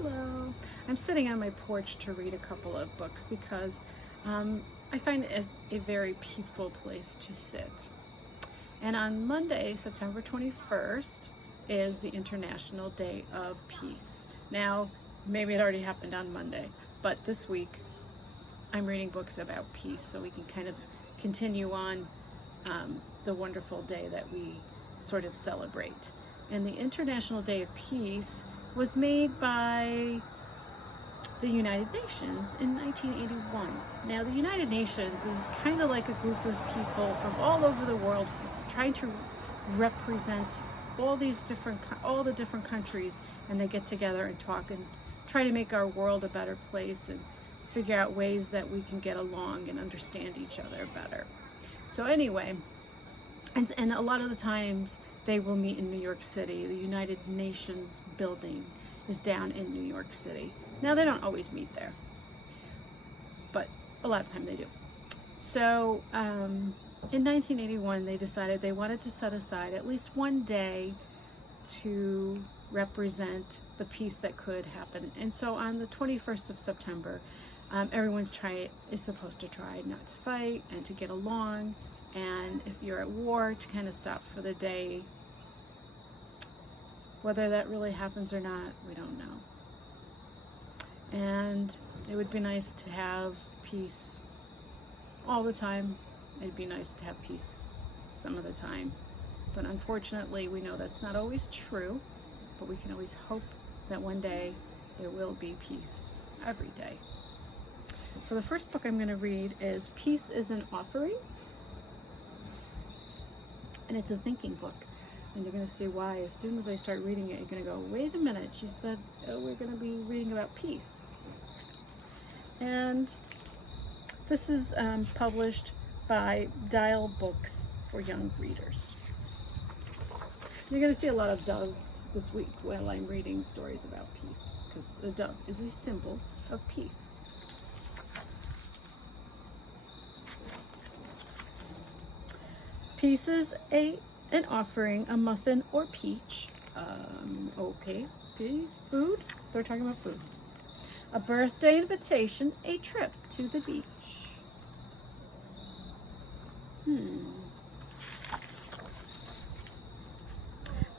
Hello. I'm sitting on my porch to read a couple of books because I find it as a very peaceful place to sit. And on Monday, September 21st, is the International Day of Peace. Now, maybe it already happened on Monday, but this week I'm reading books about peace so we can kind of continue on the wonderful day that we sort of celebrate. And the International Day of Peace was made by the United Nations in 1981. Now, the United Nations is kind of like a group of people from all over the world trying to represent all the different countries, and they get together and talk and try to make our world a better place and figure out ways that we can get along and understand each other better. So anyway, and a lot of the times they will meet in New York City. The United Nations building is down in New York City. Now, they don't always meet there, but a lot of time they do. So in 1981, they decided they wanted to set aside at least one day to represent the peace that could happen. And so on the 21st of September, everyone's is supposed to try not to fight and to get along. And if you're at war, to kind of stop for the day. Whether that really happens or not, we don't know. And it would be nice to have peace all the time. It'd be nice to have peace some of the time. But unfortunately, we know that's not always true, but we can always hope that one day there will be peace every day. So the first book I'm going to read is Peace is an Offering. And it's a thinking book. And you're going to see why. As soon as I start reading it, you're going to go, wait a minute, she said we're going to be reading about peace. And this is published by Dial Books for young readers. You're going to see a lot of doves this week while I'm reading stories about peace, because the dove is a symbol of peace. Peace is an offering, a muffin or peach. Okay, food? They're talking about food. A birthday invitation, a trip to the beach.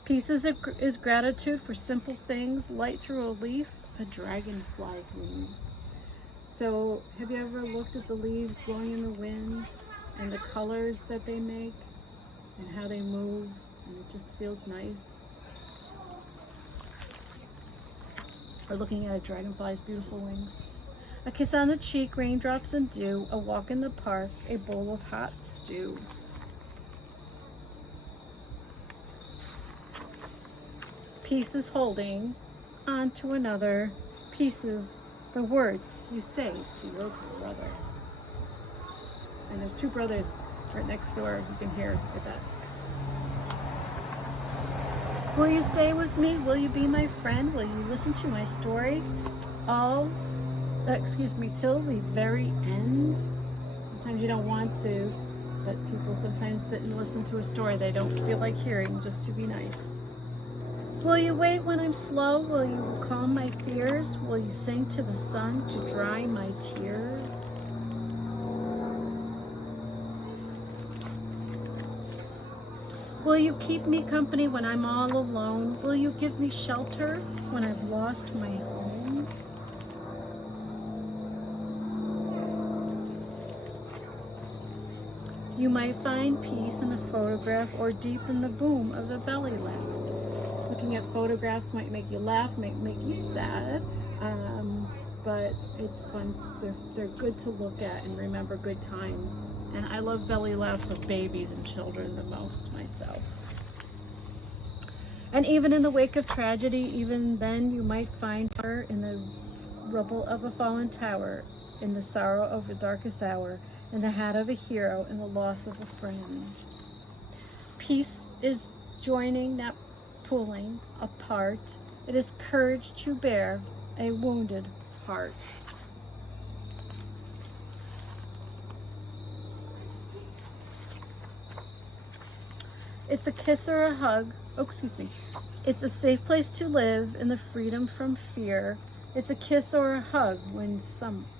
Peace is gratitude for simple things, light through a leaf, a dragonfly's wings. So, have you ever looked at the leaves blowing in the wind and the colors that they make and how they move, and it just feels nice? Or looking at a dragonfly's beautiful wings. A kiss on the cheek, raindrops and dew, a walk in the park, a bowl of hot stew. Peace is holding on to another. Peace is the words you say to your brother. And there's two brothers right next door. You can hear that. Will you stay with me? Will you be my friend? Will you listen to my story? Till the very end. Sometimes you don't want to, but people sometimes sit and listen to a story they don't feel like hearing just to be nice. Will you wait when I'm slow? Will you calm my fears? Will you sing to the sun to dry my tears? Will you keep me company when I'm all alone? Will you give me shelter when I've lost my home? You might find peace in a photograph or deep in the boom of a belly laugh. Looking at photographs might make you laugh, might make you sad, but it's fun. They're good to look at and remember good times. And I love belly laughs of babies and children the most myself. And even in the wake of tragedy, even then you might find her in the rubble of a fallen tower, in the sorrow of the darkest hour, in the hat of a hero, in the loss of a friend. Peace is joining, not pulling apart. It is courage to bear a wounded heart. It's a kiss or a hug. Oh, excuse me. It's a safe place to live in the freedom from fear. It's a kiss or a hug when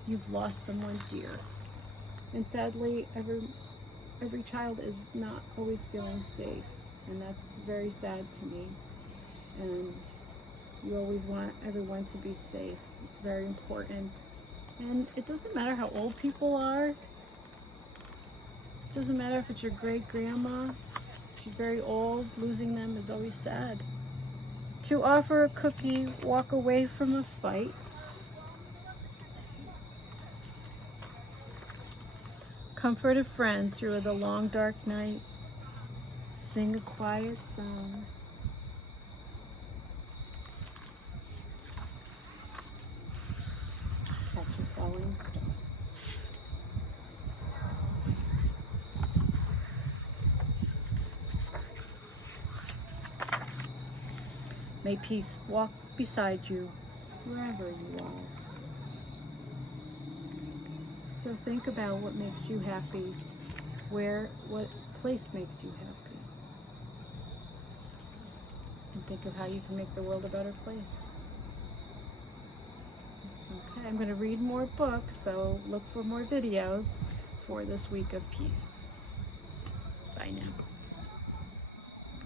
you've lost someone dear. And sadly, every child is not always feeling safe, and that's very sad to me. And you always want everyone to be safe. It's very important. And it doesn't matter how old people are. It doesn't matter if it's your great-grandma. She's very old. Losing them is always sad. To offer a cookie, walk away from a fight. Comfort a friend through the long dark night. Sing a quiet song. Catch a falling star. May peace walk beside you wherever you are. So think about what makes you happy, what place makes you happy. And think of how you can make the world a better place. Okay, I'm going to read more books, so look for more videos for this week of peace. Bye now.